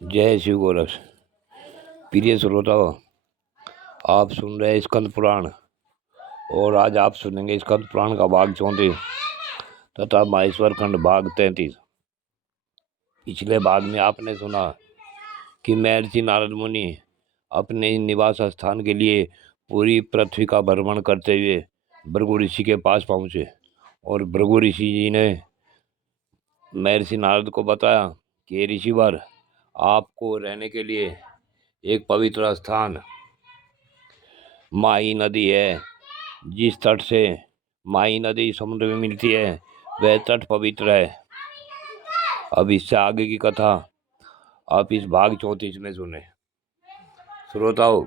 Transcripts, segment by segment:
जय शिव गोरख। प्रिय श्रोताओं, आप सुन रहे हैं स्कंद पुराण और आज आप सुनेंगे स्कंद पुराण का भाग 34 तथा माहेश्वर खंड भाग 33। पिछले भाग में आपने सुना कि महर्षि नारद मुनि अपने निवास स्थान के लिए पूरी पृथ्वी का भ्रमण करते हुए भृगु ऋषि के पास पहुंचे और भृगु ऋषि जी ने महर्षि नारद को बताया कि ऋषिवर, आपको रहने के लिए एक पवित्र स्थान माही नदी है। जिस तट से माही नदी समुद्र में मिलती है वह तट पवित्र है। अब इससे आगे की कथा आप इस भाग 34 में सुने। श्रोताओं,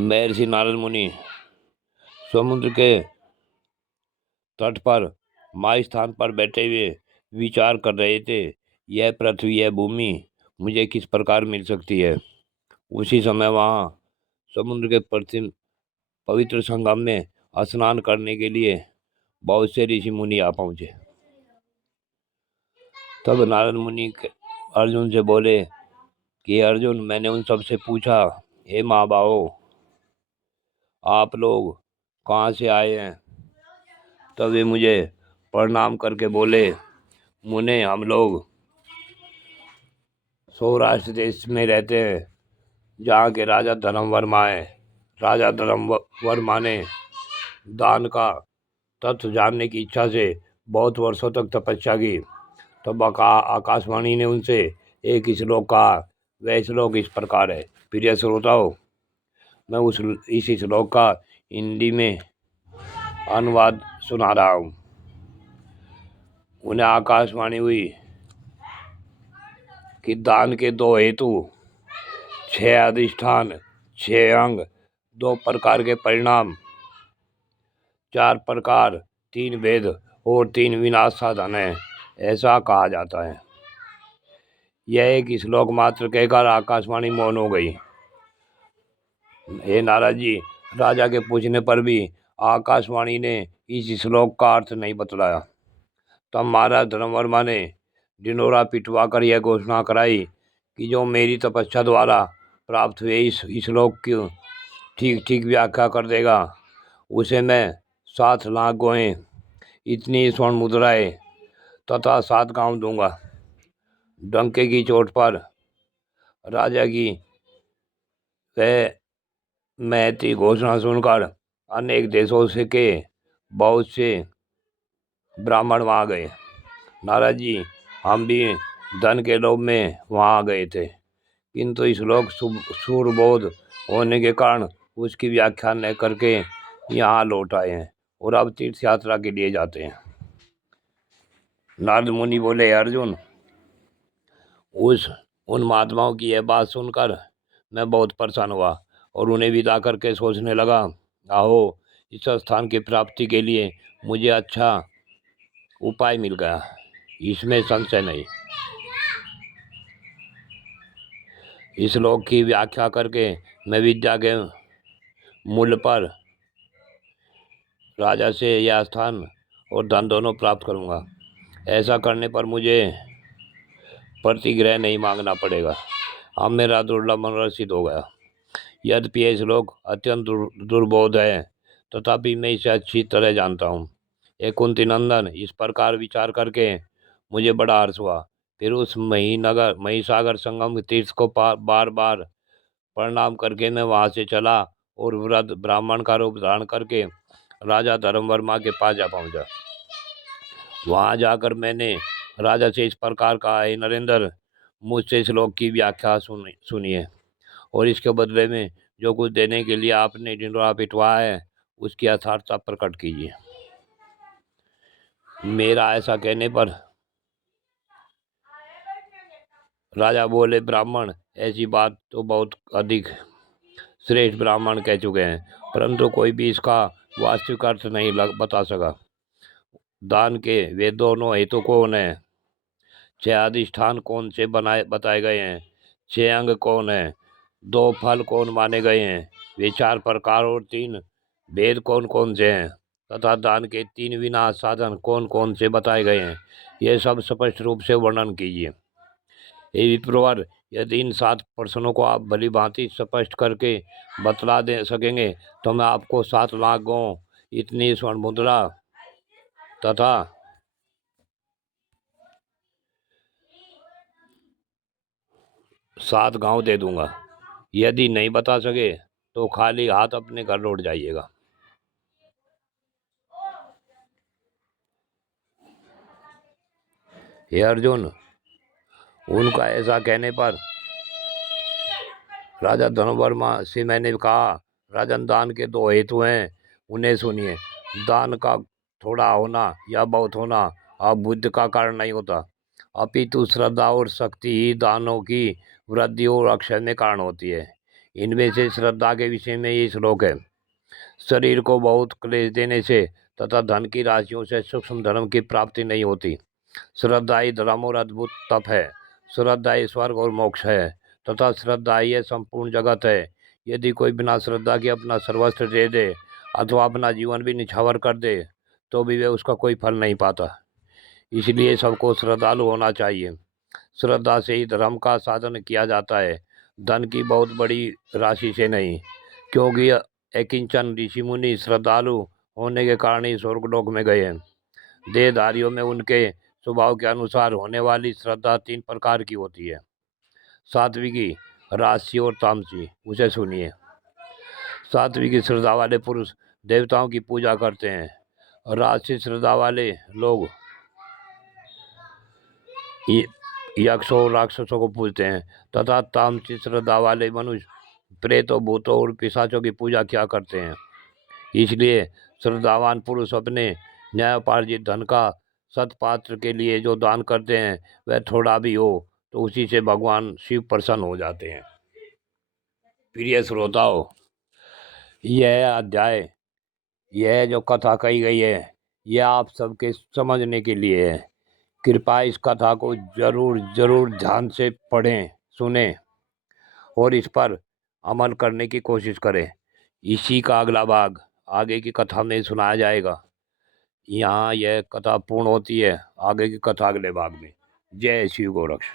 महर्षि नारद मुनि समुद्र के तट पर माही स्थान पर बैठे हुए विचार कर रहे थे, यह पृथ्वी, यह भूमि मुझे किस प्रकार मिल सकती है। उसी समय वहाँ समुद्र के पवित्र संगम में स्नान करने के लिए बहुत से ऋषि मुनि आ पहुंचे। तब नारद मुनि अर्जुन से बोले कि अर्जुन, मैंने उन सब से पूछा, हे महाबाहो, आप लोग कहाँ से आए हैं? तब वे मुझे प्रणाम करके बोले, मुने, हम लोग सौराष्ट्र देश में रहते हैं, जहाँ के राजा धर्मवर्मा है। राजा धर्मवर्मा ने दान का तत्व जानने की इच्छा से बहुत वर्षों तक तपस्या की। तब आकाशवाणी ने उनसे एक श्लोक कहा। वह श्लोक इस प्रकार है। प्रिय श्रोताओं, मैं इस श्लोक का हिंदी में अनुवाद सुना रहा हूँ। उन्हें आकाशवाणी हुई कि दान के 2 हेतु, 6 अधिष्ठान, 6 अंग, 2 प्रकार के परिणाम, 4 प्रकार, 3 भेद और 3 विनाश साधन है, ऐसा कहा जाता है। यह एक श्लोक मात्र कहकर आकाशवाणी मौन हो गई। हे नारद जी, राजा के पूछने पर भी आकाशवाणी ने इस श्लोक का अर्थ नहीं बतलाया। तब महाराज धर्मवर्मा ने ढिंढोरा पिटवाकर यह घोषणा कराई कि जो मेरी तपस्या द्वारा प्राप्त हुए इस श्लोक की ठीक ठीक व्याख्या कर देगा, उसे मैं 7 लाख गोएं, इतनी स्वर्ण मुद्राएं तथा 7 गांव दूंगा। डंके की चोट पर राजा की वह महती घोषणा सुनकर अनेक देशों से के बहुत से ब्राह्मण वहाँ गए। नारद जी, हम भी धन के लोभ में वहाँ गए थे, किंतु इस श्लोक सुरबोध होने के कारण उसकी व्याख्या न करके यहाँ लौट आए हैं और अब तीर्थ यात्रा के लिए जाते हैं। नारद मुनि बोले, अर्जुन, उन महात्माओं की यह बात सुनकर मैं बहुत परेशान हुआ और उन्हें विदा करके सोचने लगा, आहो, इस स्थान की प्राप्ति के लिए मुझे अच्छा उपाय मिल गया, इसमें संशय नहीं। इस श्लोक की व्याख्या करके मैं विद्या के मूल्य पर राजा से यह स्थान और धन दोनों प्राप्त करूंगा। ऐसा करने पर मुझे प्रतिग्रह नहीं मांगना पड़ेगा। अब मेरा दुर्लभ मनोरथ सिद्ध हो गया। यद्यपि यह श्लोक अत्यंत दुर्बोध है, तथापि मैं इसे अच्छी तरह जानता हूँ। एक कुंती नंदन, इस प्रकार विचार करके मुझे बड़ा हर्ष हुआ। फिर उस महिसागर संगम तीर्थ को बार बार प्रणाम करके मैं वहां से चला और वृद्ध ब्राह्मण का रूप धारण करके राजा धर्मवर्मा के पास जा पहुंचा। वहां जाकर मैंने राजा से इस प्रकार कहा, हे नरेंद्र, मुझसे श्लोक की व्याख्या सुनिए और इसके बदले में जो कुछ देने के लिए आपने ढिंढोरा पिटवाया है उसकी यथार्थता प्रकट कीजिए। मेरा ऐसा कहने पर राजा बोले, ब्राह्मण, ऐसी बात तो बहुत अधिक श्रेष्ठ ब्राह्मण कह चुके हैं, परंतु कोई भी इसका वास्तविक अर्थ नहीं बता सका। दान के वे दोनों हेतु कौन है? 6 अधिष्ठान कौन से बताए गए हैं? 6 अंग कौन है? 2 फल कौन माने गए हैं? वे 4 प्रकार और 3 भेद कौन कौन से हैं? तथा दान के 3 विनाश साधन कौन कौन से बताए गए हैं? ये सब स्पष्ट रूप से वर्णन कीजिए। हे विप्रवर, यदि इन 7 प्रश्नों को आप भली भांति स्पष्ट करके बतला दे सकेंगे तो मैं आपको 7 लाख गांव, इतनी स्वर्ण मुद्रा तथा 7 गांव दे दूंगा। यदि नहीं बता सके तो खाली हाथ अपने घर लौट जाइएगा। हे अर्जुन, उनका ऐसा कहने पर राजा धनुवर्मा से मैंने कहा, राजन, दान के 2 हेतु हैं, उन्हें सुनिए। दान का थोड़ा होना या बहुत होना अब बुद्धि का कारण नहीं होता, अपितु श्रद्धा और शक्ति ही दानों की वृद्धि और अक्षय में कारण होती है। इनमें से श्रद्धा के विषय में ये श्लोक है। शरीर को बहुत क्लेश देने से तथा धन की राशियों से सूक्ष्म धर्म की प्राप्ति नहीं होती। श्रद्धा ही धर्म और अद्भुत तप है। श्रद्धा ही स्वर्ग और मोक्ष है तथा श्रद्धा ही संपूर्ण जगत है। यदि कोई बिना श्रद्धा के अपना सर्वस्व दे दे अथवा अपना जीवन भी निछावर कर दे तो भी वे उसका कोई फल नहीं पाता। इसलिए सबको श्रद्धालु होना चाहिए। श्रद्धा से ही धर्म का साधन किया जाता है, धन की बहुत बड़ी राशि से नहीं, क्योंकि अकिंचन ऋषि मुनि श्रद्धालु होने के कारण ही स्वर्गलोक में गए हैं। देहधारियों में उनके स्वभाव के अनुसार होने वाली श्रद्धा 3 प्रकार की होती है। सात्विकी, राजसी और तामसी। उसे सुनिए। सात्विकी श्रद्धा वाले पुरुष देवताओं की पूजा करते हैं। राजसी श्रद्धा वाले लोग यक्षों और राक्षसों को पूजते हैं तथा तामसी श्रद्धा वाले मनुष्य प्रेतों, भूतों और पिशाचों की पूजा किया करते हैं। इसलिए श्रद्धावान पुरुष अपने न्यायोपार्जित धन का सत्पात्र के लिए जो दान करते हैं वह थोड़ा भी हो तो उसी से भगवान शिव प्रसन्न हो जाते हैं। प्रिय श्रोताओं, यह अध्याय, यह जो कथा कही गई है, यह आप सबके समझने के लिए है। कृपया इस कथा को जरूर ध्यान से पढ़ें, सुनें और इस पर अमल करने की कोशिश करें। इसी का अगला भाग आगे की कथा में सुनाया जाएगा। यहाँ यह कथा पूर्ण होती है, आगे की कथा अगले भाग में। जय शिव गोरक्ष।